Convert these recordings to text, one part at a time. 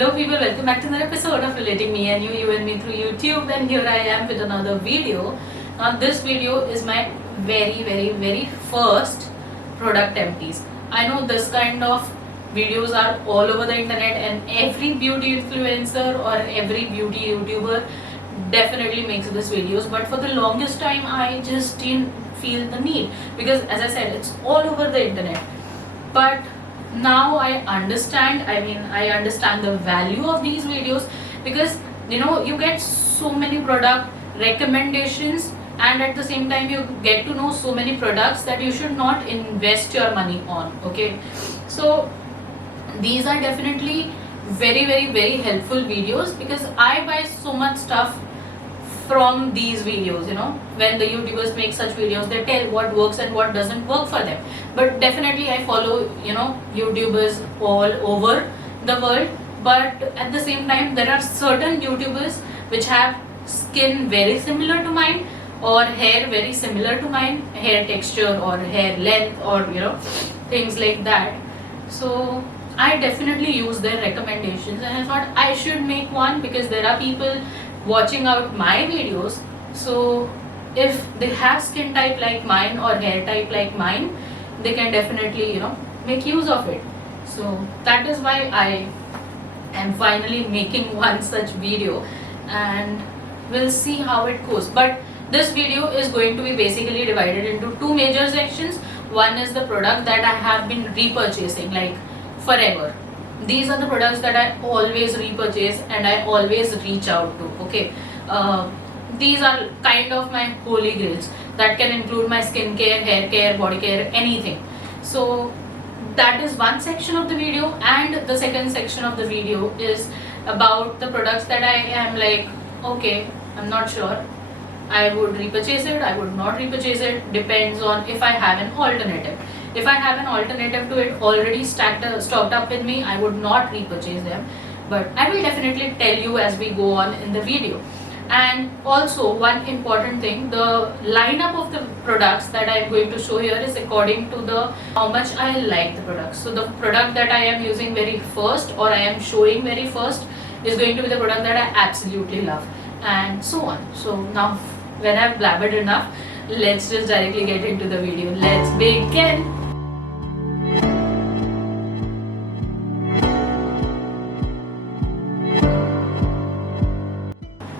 Hello people, welcome back to another episode of Relating Me and You and Me through YouTube, and here I am with another video. Now this video is my very first product empties. I know this kind of videos are all over the internet and every beauty influencer or every beauty YouTuber definitely makes this videos, but for the longest time I just didn't feel the need because, as I said, it's all over the internet. But now I understand the value of these videos because you get so many product recommendations, and at the same time you get to know so many products that you should not invest your money on. Okay, so these are definitely very helpful videos because I buy so much stuff from these videos. When the YouTubers make such videos, they tell what works and what doesn't work for them. But definitely I follow YouTubers all over the world, but at the same time there are certain YouTubers which have skin very similar to mine or hair very similar to mine, hair texture or hair length or things like that. So I definitely use their recommendations, and I thought I should make one because there are people watching out my videos. So if they have skin type like mine or hair type like mine, they can definitely make use of it. So that is why I am finally making one such video, and we'll see how it goes. But this video is going to be basically divided into two major sections. One is the product that I have been repurchasing like forever. These are the products that I always repurchase and I always reach out to. Okay, these are kind of my holy grails that can include my skincare, hair care, body care, anything. So that is one section of the video, and the second section of the video is about the products that I am like, okay, I'm not sure, I would repurchase it, I would not repurchase it, depends on if I have an alternative. If I have an alternative to it already stocked up with me, I would not repurchase them, but I will definitely tell you as we go on in the video. And also one important thing, the lineup of the products that I am going to show here is according to the how much I like the products. So the product that I am using very first or I am showing very first is going to be the product that I absolutely love, and so on. So now when I've blabbered enough, let's just directly get into the video. Let's begin.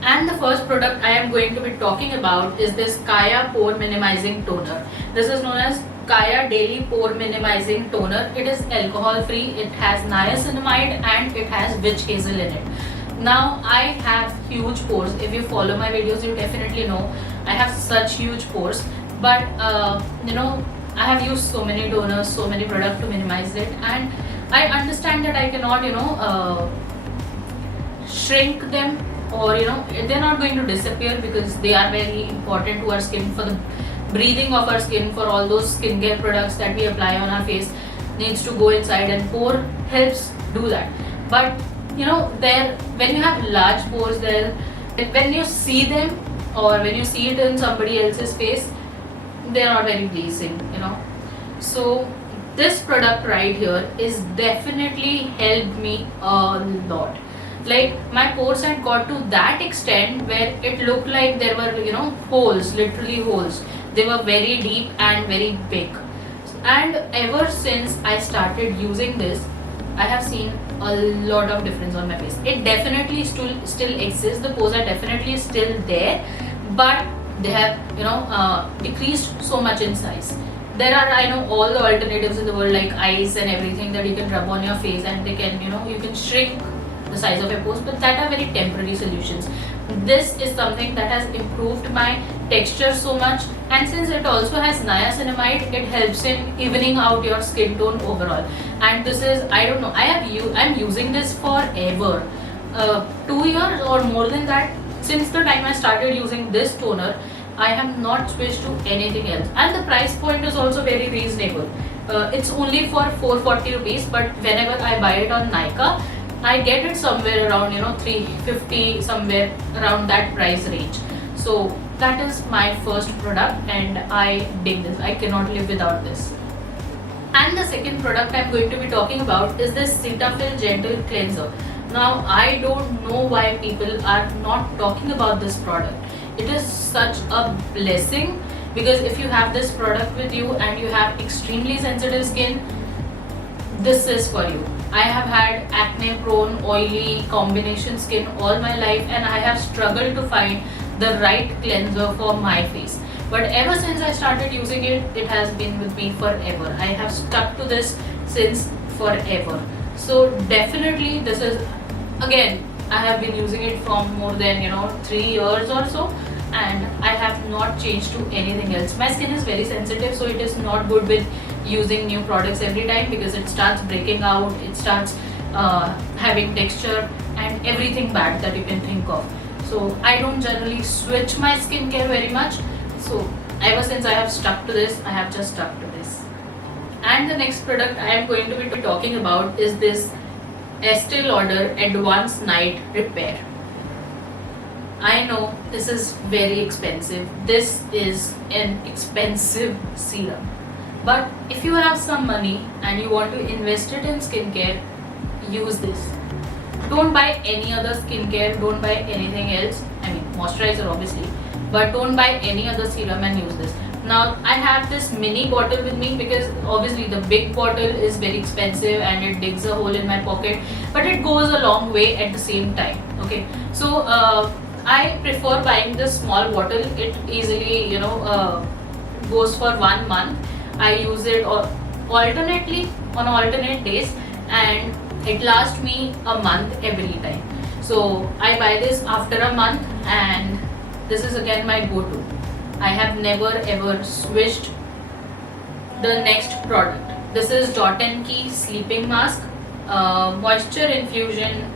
And the first product I am going to be talking about is this Kaya Pore Minimizing Toner. This is known as Kaya Daily Pore Minimizing Toner. It is alcohol free, it has niacinamide and it has witch hazel in it. Now I have huge pores. If you follow my videos, you definitely know I have such huge pores, but I have used so many toners, so many products to minimize it, and I understand that I cannot shrink them, or they're not going to disappear because they are very important to our skin, for the breathing of our skin, for all those skincare products that we apply on our face needs to go inside, and pore helps do that. But when you have large pores there, when you see them or when you see it in somebody else's face, they're not very pleasing. So this product right here is definitely helped me a lot. Like my pores had got to that extent where it looked like there were holes, literally holes. They were very deep and very big, and ever since I started using this, I have seen a lot of difference on my face. It definitely still exists, the pores are definitely still there, but they have decreased so much in size. There are, I know, all the alternatives in the world like ice and everything that you can rub on your face and they can you can shrink the size of your pores, but that are very temporary solutions. This is something that has improved my texture so much, and since it also has niacinamide, it helps in evening out your skin tone overall. And this is, I don't know, I'm using this forever, 2 years or more than that. Since the time I started using this toner, I have not switched to anything else, and the price point is also very reasonable. It's only for 440 rupees, but whenever I buy it on Nykaa, I get it somewhere around 350, somewhere around that price range. So that is my first product and I dig this. I cannot live without this. And the second product I'm going to be talking about is this Cetaphil Gentle Cleanser. Now I don't know why people are not talking about this product. It is such a blessing, because if you have this product with you and you have extremely sensitive skin, this is for you. I have had acne prone, oily combination skin all my life, and I have struggled to find the right cleanser for my face. But ever since I started using it, it has been with me forever. I have stuck to this since forever. So definitely this is, again, I have been using it for more than 3 years or so, and I have not changed to anything else. My skin is very sensitive, so it is not good with using new products every time, because it starts breaking out, it starts having texture and everything bad that you can think of. So I don't generally switch my skincare very much. So ever since I have stuck to this, I have just stuck to this. And the next product I am going to be talking about is this Estee Lauder Advanced Night Repair. I know this is very expensive. This is an expensive serum. But if you have some money and you want to invest it in skincare, use this. Don't buy any other skincare, don't buy anything else. I mean, moisturizer obviously, but don't buy any other serum and use this. Now I have this mini bottle with me, because obviously the big bottle is very expensive and it digs a hole in my pocket, but it goes a long way at the same time. Okay, so I prefer buying this small bottle. It easily goes for 1 month. I use it alternately on alternate days, and it lasts me a month every time. So I buy this after a month, and this is again my go-to. I have never ever switched the next product. This is Jotunky sleeping mask, moisture infusion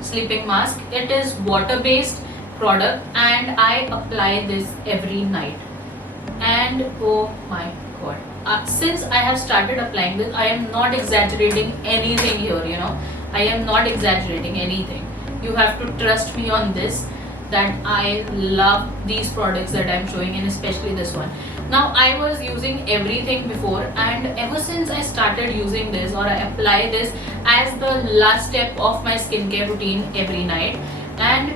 sleeping mask. It is water-based product, and I apply this every night. And oh my god, since I have started applying this, I am not exaggerating anything here. I am not exaggerating anything. You have to trust me on this, that I love these products that I am showing, and especially this one. Now I was using everything before, and ever since I started using this, or I apply this as the last step of my skincare routine every night, and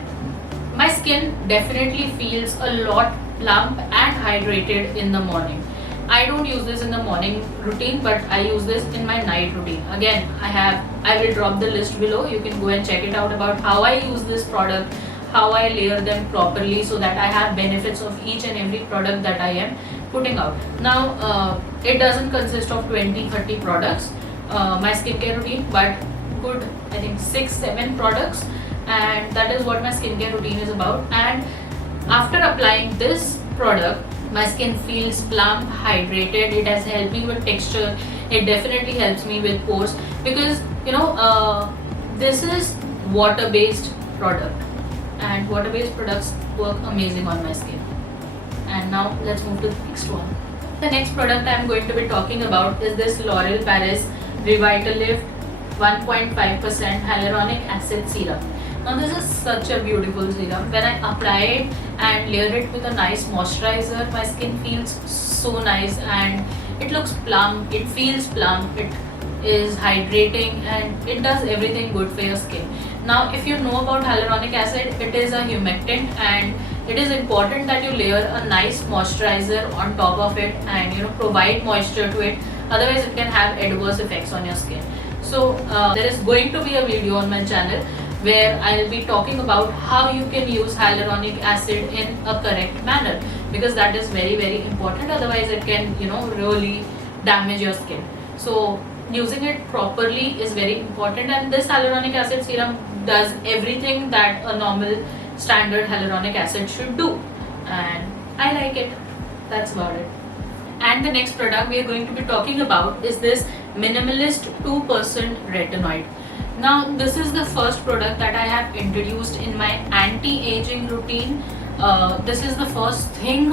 my skin definitely feels a lot plump and hydrated in the morning. I don't use this in the morning routine, but I use this in my night routine. Again, I will drop the list below. You can go and check it out about how I use this product, how I layer them properly, so that I have benefits of each and every product that I am putting out. Now it doesn't consist of 20-30 products, my skincare routine, but good, I think 6-7 products, and that is what my skincare routine is about. And after applying this product, my skin feels plump, hydrated. It has helped me with texture. It definitely helps me with pores, because this is water-based product, and water-based products work amazing on my skin. And now let's move to the next one. The next product I am going to be talking about is this L'Oreal Paris Revitalift 1.5% Hyaluronic Acid Serum. Now this is such a beautiful serum. When I apply it and layer it with a nice moisturizer, my skin feels so nice, and it looks plump, it feels plump, it is hydrating, and it does everything good for your skin. Now if you know about hyaluronic acid, it is a humectant, and it is important that you layer a nice moisturizer on top of it and provide moisture to it, otherwise it can have adverse effects on your skin. So there is going to be a video on my channel where I will be talking about how you can use hyaluronic acid in a correct manner, because that is very, very important. Otherwise it can really damage your skin. So using it properly is very important, and this hyaluronic acid serum does everything that a normal standard hyaluronic acid should do, and I like it. That's about it. And the next product we are going to be talking about is this Minimalist 2% Retinoid. Now this is the first product that I have introduced in my anti-aging routine. This is the first thing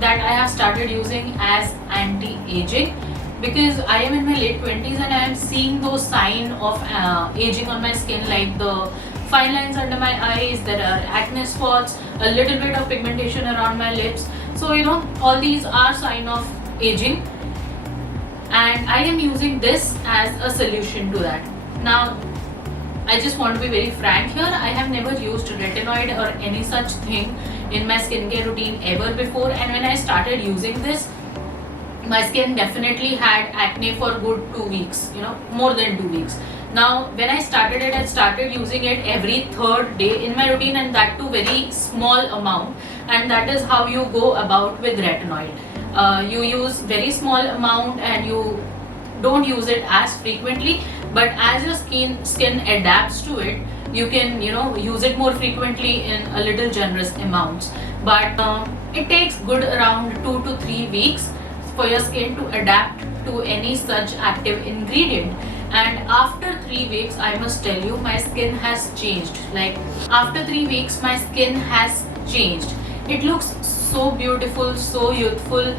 that I have started using as anti-aging, because I am in my late 20s and I am seeing those signs of aging on my skin, like the fine lines under my eyes, there are acne spots, a little bit of pigmentation around my lips. So all these are signs of aging, and I am using this as a solution to that. Now I just want to be very frank here. I have never used retinoid or any such thing in my skincare routine ever before, and when I started using this, my skin definitely had acne for good 2 weeks, more than 2 weeks. Now when I started it, I started using it every third day in my routine, and that too very small amount, and that is how you go about with retinoid. You use very small amount and you don't use it as frequently, but as your skin adapts to it, you can use it more frequently in a little generous amounts. But it takes good around 2 to 3 weeks for your skin to adapt to any such active ingredient. And after 3 weeks, I must tell you, my skin has changed. Like after 3 weeks, my skin has changed. It looks so beautiful, so youthful.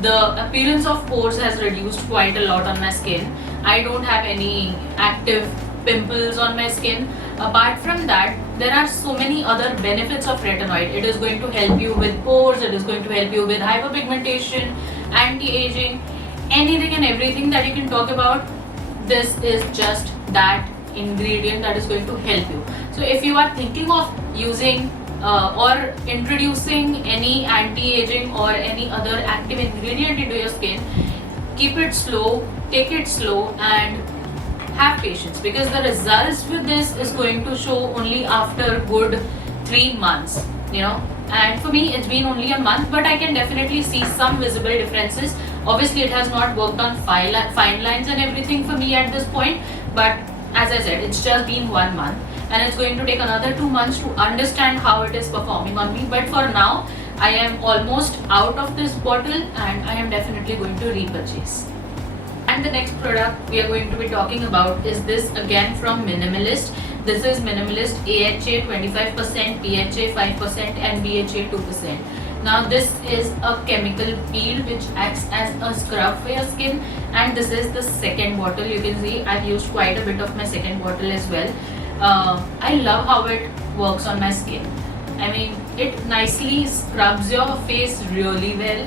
The appearance of pores has reduced quite a lot on my skin. I don't have any active pimples on my skin. Apart from that, there are so many other benefits of retinoid. It is going to help you with pores, it is going to help you with hyperpigmentation, anti-aging, anything and everything that you can talk about. This is just that ingredient that is going to help you. So if you are thinking of using or introducing any anti-aging or any other active ingredient into your skin, keep it slow, take it slow, and have patience, because the results with this is going to show only after good 3 months, and for me it's been only a month, but I can definitely see some visible differences. Obviously it has not worked on fine lines and everything for me at this point, but as I said, it's just been 1 month, and it's going to take another 2 months to understand how it is performing on me. But for now, I am almost out of this bottle, and I am definitely going to repurchase. And the next product we are going to be talking about is this, again from Minimalist. This is Minimalist AHA 25%, PHA 5%, and BHA 2%. Now this is a chemical peel which acts as a scrub for your skin, and this is the second bottle. You can see I've used quite a bit of my second bottle as well. I love how it works on my skin. I mean, it nicely scrubs your face really well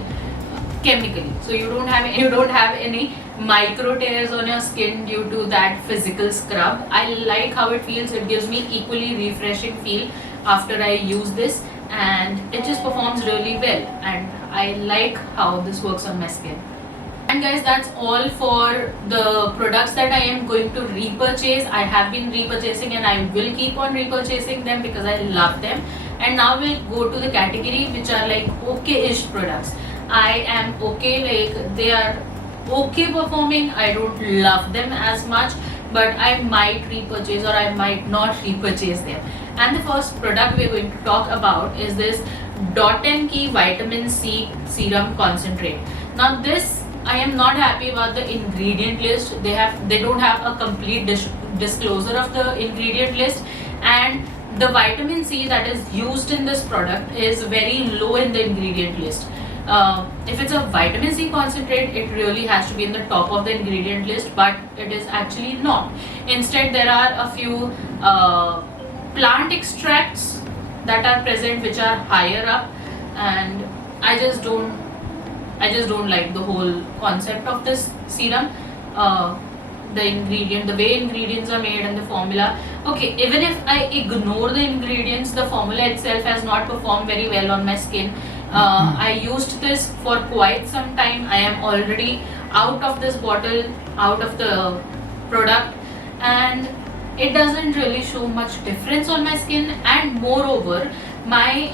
chemically, so you don't have any micro tears on your skin due to that physical scrub. I like how it feels. It gives me equally refreshing feel after I use this, and it just performs really well, and I like how this works on my skin. And guys, that's all for the products that I am going to repurchase. I have been repurchasing and I will keep on repurchasing them because I love them. And now we'll go to the category which are like okay-ish products. I am okay, like they are okay performing. I don't love them as much, but I might repurchase or I might not repurchase them. And the first product we're going to talk about is this Jotunky Vitamin C Serum Concentrate. Now this, I am not happy about the ingredient list. They don't have a complete disclosure of the ingredient list, and the vitamin C that is used in this product is very low in the ingredient list. If it's a vitamin C concentrate, it really has to be in the top of the ingredient list, but it is actually not. Instead, there are a few plant extracts that are present which are higher up, and I just don't like the whole concept of this serum. The way ingredients are made and the formula. Okay, even if I ignore the ingredients, the formula itself has not performed very well on my skin. I used this for quite some time. I am already out of this bottle, out of the product, and it doesn't really show much difference on my skin. And moreover, my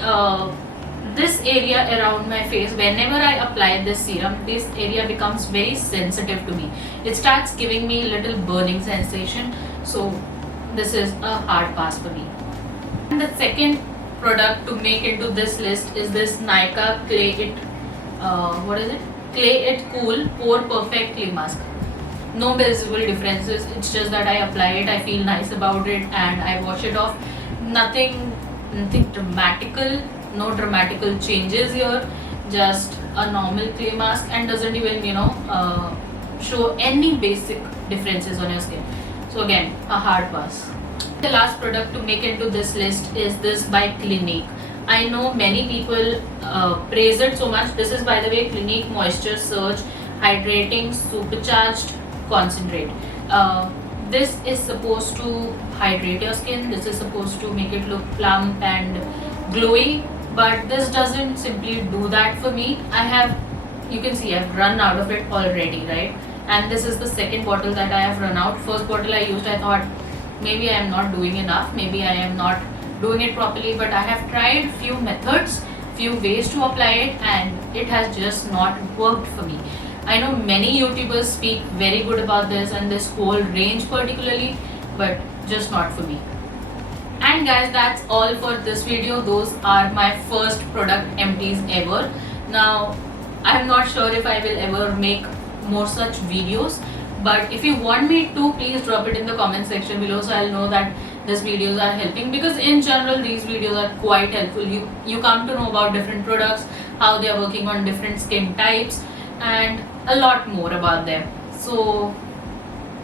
this area around my face, whenever I apply this serum, this area becomes very sensitive to me. It starts giving me a little burning sensation. So this is a hard pass for me. And the second product to make into this list is this Nykaa Clay It Cool Pore Perfect Clay Mask. No visible differences. It's just that I apply it, I feel nice about it, and I wash it off. Nothing dramatical. No dramatical changes here, just a normal clay mask, and doesn't even show any basic differences on your skin. So again, a hard pass. The last product to make into this list is this by Clinique. I know many people praise it so much. This is, by the way, Clinique Moisture Surge Hydrating Supercharged Concentrate. this is supposed to hydrate your skin, this is supposed to make it look plump and glowy, but this doesn't simply do that for me. You can see I've run out of it already, right? And this is the second bottle that I have run out. First bottle I used, I thought maybe I am not doing enough, maybe I am not doing it properly, but I have tried few methods, few ways to apply it, and it has just not worked for me. I know many YouTubers speak very good about this and this whole range particularly, but just not for me. And guys, that's all for this video. Those are my first product empties ever. Now, I'm not sure if I will ever make more such videos, but if you want me to, please drop it in the comment section below so I'll know that these videos are helping, because in general these videos are quite helpful. You come to know about different products, how they are working on different skin types, and a lot more about them. So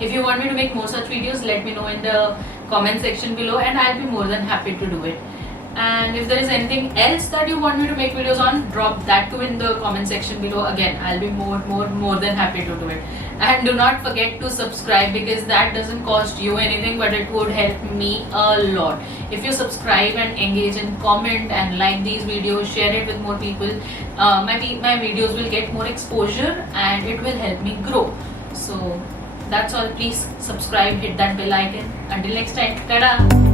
if you want me to make more such videos, let me know in the comment section below and I'll be more than happy to do it. And if there is anything else that you want me to make videos on, drop that too in the comment section below. Again, I'll be more than happy to do it. And do not forget to subscribe, because that doesn't cost you anything, but it would help me a lot. If you subscribe and engage and comment and like these videos, share it with more people, my videos will get more exposure and it will help me grow. So that's all. Please subscribe, hit that bell icon. Until next time, tada!